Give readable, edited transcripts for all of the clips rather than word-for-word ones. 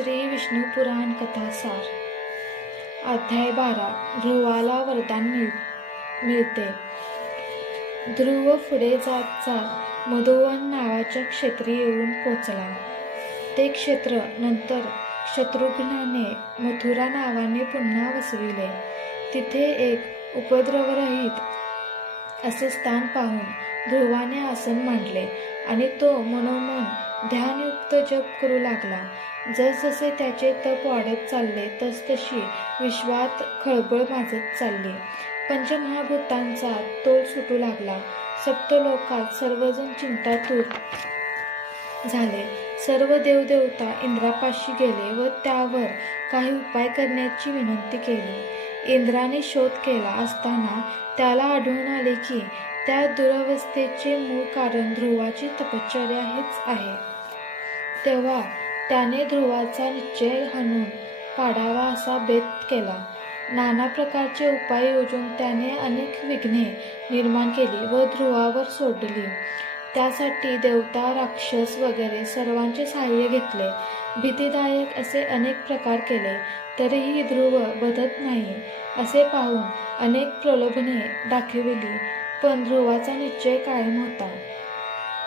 श्री विष्णू पुराण कथासार अध्याय 12 ध्रुवाला वरदान मिळते. ध्रुव पुढे जात जात मधुवन नावाच्या क्षेत्री येऊन पोचला. ते क्षेत्र नंतर शत्रुघ्नाने मथुरा नावाने पुन्हा वसविले. तिथे एक उपद्रवरहित असे स्थान पाहून ध्रुवाने आसन मांडले आणि तो मनोमन ध्यानयुक्त जप करू लागला. जसजसे त्याचे तप वाढत चालले तसतशी विश्वात खळबळ माजत चालली. पंचमहाभूतांचा तोल सुटू लागला. सप्तलोकात सर्वजण चिंतातूर झाले. सर्व देवदेवता इंद्रापाशी गेले व त्यावर काही उपाय करण्याची विनंती केली. इंद्राने शोध केला असताना त्याला आढळून आले की त्या दुरवस्थेचे मूळ कारण ध्रुवाची तपश्चर्या हेच आहे. तेव्हा त्याने ध्रुवाचा निश्चय हाणून पाडावा असा बेत केला. नाना प्रकारचे उपाय योजून त्याने अनेक विघ्ने निर्माण केली व ध्रुवावर सोडली. त्यासाठी देवता, राक्षस वगैरे सर्वांचे सहाय्य घेतले. भीतीदायक असे अनेक प्रकार केले तरीही ध्रुव बधत नाही असे पाहून अनेक प्रलोभने दाखविली, पण ध्रुवाचा निश्चय कायम होता.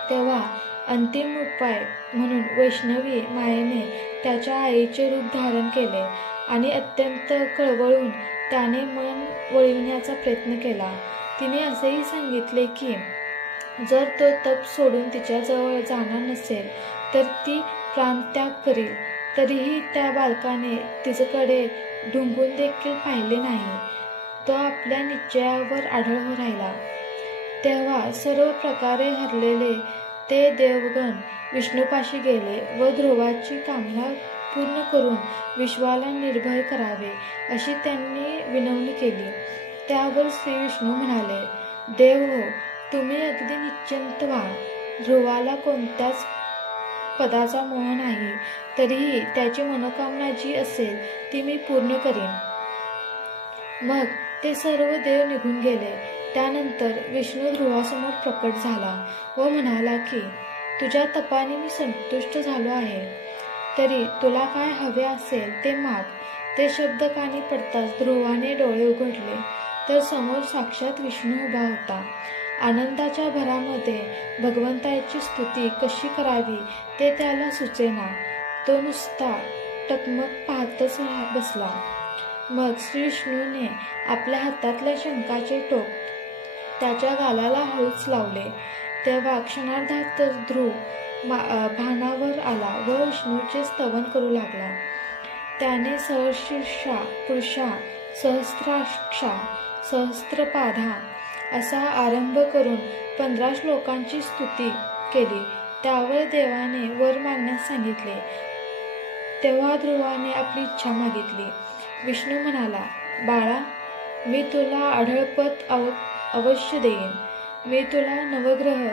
तेव्हा अंतिम उपाय म्हणून वैष्णवी मायेने त्याच्या आईचे रूप धारण केले आणि अत्यंत कळवळून त्याने मन वळविण्याचा प्रयत्न केला. तिने असेही सांगितले की जर तो तप सोडून तिच्याजवळ जाणार नसेल तर ती प्राणत्याग करील. तरीही त्या बालकाने तिच्याकडे ढुंकून देखील पाहिले नाही. तो आपल्या निश्चयावर आढळ राहिला. तेव्हा सर्व प्रकारे हरलेले ते देवगण विष्णूपाशी गेले व ध्रुवाची कामना पूर्ण करून विश्वाला निर्भय करावे अशी त्यांनी विनवणी केली. त्यावर श्री विष्णू म्हणाले, देव हो, तुम्ही अगदी निश्चिंत व्हा. ध्रुवाला कोणत्याच पदाचा मोह नाही. तरीही त्याची मनोकामना जी असेल ती मी पूर्ण करीन. मग ते सर्व देव निघून गेले. त्यानंतर विष्णू ध्रुवासमोर प्रकट झाला व म्हणाला की तुझ्या तपाने मी संतुष्ट झालो आहे. तरी तुला काय हवे असेल ते माग. ते शब्द कानी पडताच ध्रुवाने डोळे उघडले तर समोर साक्षात विष्णू उभा होता. आनंदाच्या भरामध्ये भगवंताची स्तुती कशी करावी ते त्याला सुचेना. तो नुसता टकमक पाहतच बसला. मग श्री विष्णूने आपल्या हातातल्या शंखाचे टोक त्याच्या गालाला हळूच लावले. तेव्हा क्षणार्धातच ध्रुव भानावर आला व विष्णूचे स्तवन करू लागला. त्याने सहस्रशीर्षा पुरुषा, सहस्राक्षा, सहस्त्रपादा असा आरंभ करून 15 श्लोकांची स्तुती केली. त्यावर देवाने वर मागण्यास सांगितले. तेव्हा ध्रुवाने आपली इच्छा मागितली. विष्णू म्हणाला, बाळा, मी तुला आढळपत अवश्य देईन. मी तुला नवग्रह,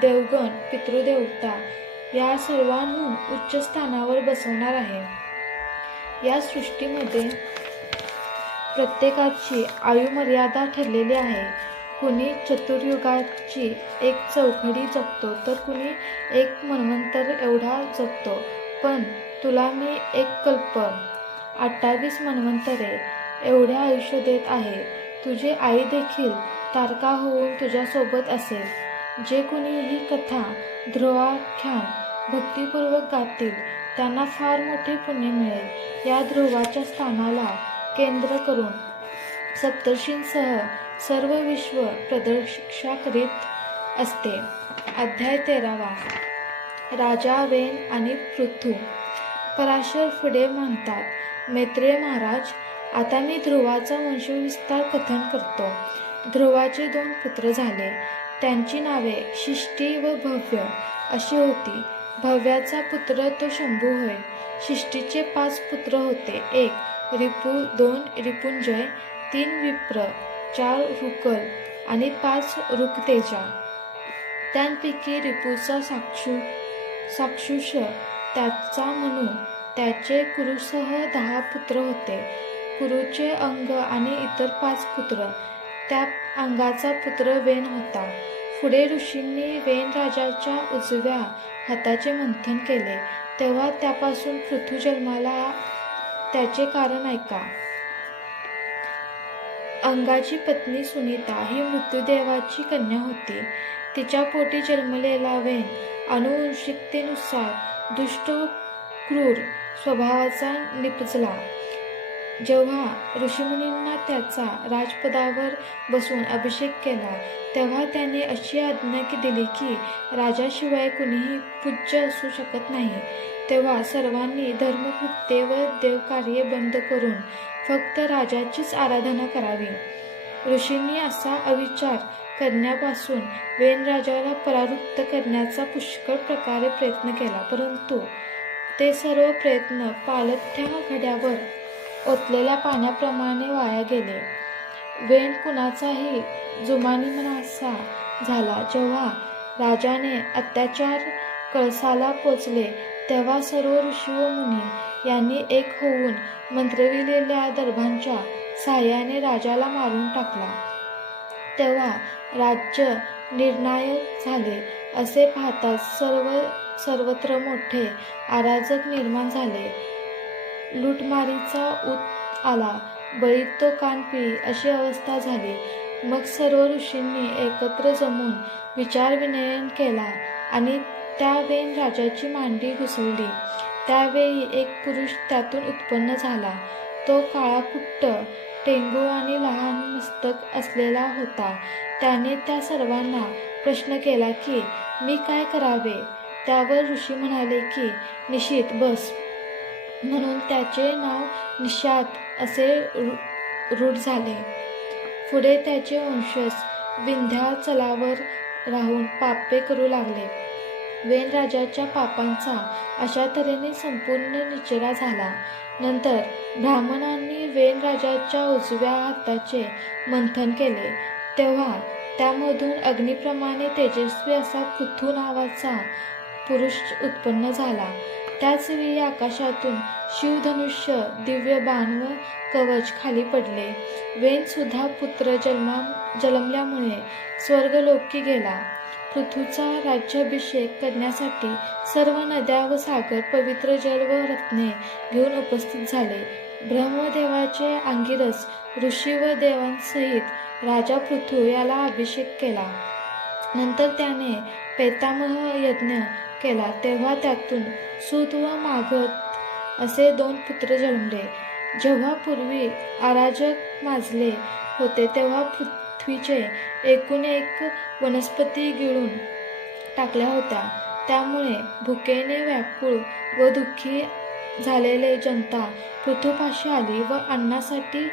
देवगण, पितृदेवता या सर्वांहून उच्च स्थानावर बसवणार आहे. या सृष्टीमध्ये प्रत्येकाची आयुमर्यादा ठरलेली आहे. कुणी चतुर्युगाची एक चौघडी जगतो तर कुणी एक मन्वंतर एवढा जगतो. पण तुला मी एक कल्प, 28 मन्वंतरे एवढे आयुष्य देत आहे. तुझी आई देखील तारका होऊन तुझ्यासोबत असेल. जे कुणी ही कथा ध्रुवाख्यान भक्तिपूर्वक गातील त्यांना फार मोठे पुण्य मिळेल. या ध्रुवाच्या स्थानाला केंद्र करून सप्तर्षींसह सर्व विश्व प्रदक्षिणा करीत असते. अध्याय 13 राजा वेन आणि पृथू. पराशर पुढे म्हणतात, मैत्रेय महाराज, आता मी ध्रुवाचा वंशविस्तार कथन करतो. ध्रुवाचे 2 पुत्र झाले. त्यांची नावे शिष्टी व भव्य अशी होती. भव्याचा पुत्र तो शंभू होय. शिष्टीचे 5 पुत्र होते. 1 रिपू, 2 रिपुंजय, 3 विप्र, 4 रुकल आणि 5 रुकतेजा. त्यांपैकी रिपूचा साक्षुष, त्याचा मनू, त्याचे कुरुसह 10 पुत्र होते. कुरुचे अंग आणि इतर 5 पुत्र. त्या अंगाचा पुत्र वेन होता. पुढे ऋषींनी वेन राजाच्या उजव्या हाताचे मंथन केले तेव्हा त्यापासून पृथ्वी जन्माला त्याचे कारण ऐका. अंगाची पत्नी सुनीता ही मृत्यूदेवाची कन्या होती. तिच्या पोटी जन्मलेला वेन आनुवंशिकतेनुसार दुष्ट व क्रूर स्वभावाचा निपजला. जेव्हा ऋषीमुनींना त्याचा राजपदावर बसवून अभिषेक केला, तेव्हा त्याने अशी आज्ञा दिली की राजाशिवाय कुणीही पूज्य असू शकत नाही. तेव्हा सर्वांनी धर्मकृत्ये व देवकार्ये बंद करून फक्त राजाचीच आराधना करावी. ऋषींनी असा अविचार करण्यापासून वेन राजाला परावृत्त करण्याचा पुष्कळ प्रकारे प्रयत्न केला, परंतु ते सर्व प्रयत्न पालथ्या घड्यावर ओतलेल्या पाण्याप्रमाणे वाया गेले. वेन कुणाचाही जुमानीनासा झाला. जेव्हा राजाने अत्याचार कळसाला पोचले, तेव्हा सर्व ऋषी व मुनी यांनी एक होऊन मंत्रविलेल्या दर्भांच्या साहाय्याने राजाला मारून टाकला. तेव्हा राज्य निर्णायक झाले असे पाहताच सर्वत्र मोठे अराजक निर्माण झाले. लूटमारीचा ऊत आला, बळीत तो कान पिळी अशी अवस्था झाली. मग सर्व ऋषींनी एकत्र जमून विचारविनिमय केला आणि त्या वेन राजाची मांडी घुसवली. त्यावेळी एक पुरुष त्यातून उत्पन्न झाला. तो काळाकुट्ट, टेंगूळ आणि लहान मस्तक असलेला होता. त्याने त्या सर्वांना प्रश्न केला की मी काय करावे. त्यावर ऋषी म्हणाले की निशीथ बस. म्हणून त्याचे नाव निषाद असे रूढ झाले. पुढे त्याचे वंशज विंध्याचलावर राहून पापे करू लागले. वेन राजाच्या पापांचा अशा तऱ्हेने संपूर्ण निचरा झाला. नंतर ब्राह्मणांनी वेन राजाच्या उजव्या हाताचे मंथन केले. तेव्हा त्यामधून अग्निप्रमाणे तेजस्वी असा पृथू नावाचा पुरुष उत्पन्न झाला. त्याच वेळी आकाशातून शिवधनुष्य, दिव्य बाण व कवच खाली पडले. वेन सुद्धा पुत्र जन्मल्यामुळे स्वर्गलोकी गेला. पृथ्वीचा राज्याभिषेक करण्यासाठी सर्व नद्या व सागर, पवित्र जल व रत्ने घेऊन उपस्थित झाले. ब्रह्मदेवाचे अंगिरस ऋषी व देवांसहित राजा पृथू याला अभिषेक केला. नंतर त्याने पैतामह यज्ञ केला. तेव्हा त्यातून सूत व मागध असे 2 पुत्र जन्मले. जेव्हा पूर्वी अराजक माजले होते, तेव्हा पृथ्वीचे एकूण एक वनस्पती गिळून टाकल्या होत्या. त्यामुळे भुकेने व्याकुळ व दुःखी झालेले जनता पृथूपाशी आली व अन्नासाठी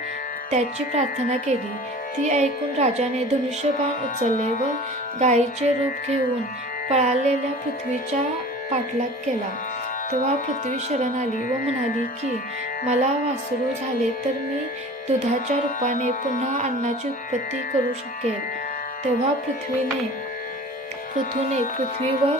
त्याची प्रार्थना केली. ती ऐकून राजाने धनुष्यबाण उचलले व गायीचे रूप घेऊन पळालेल्या पृथ्वीचा पाठलाग केला. तेव्हा पृथ्वी शरण आली व म्हणाली की मला वासरू झाले तर मी दुधाच्या रूपाने पुन्हा अन्नाची उत्पत्ती करू शकेल. तेव्हा पृथ्वीने पृथ्वीवर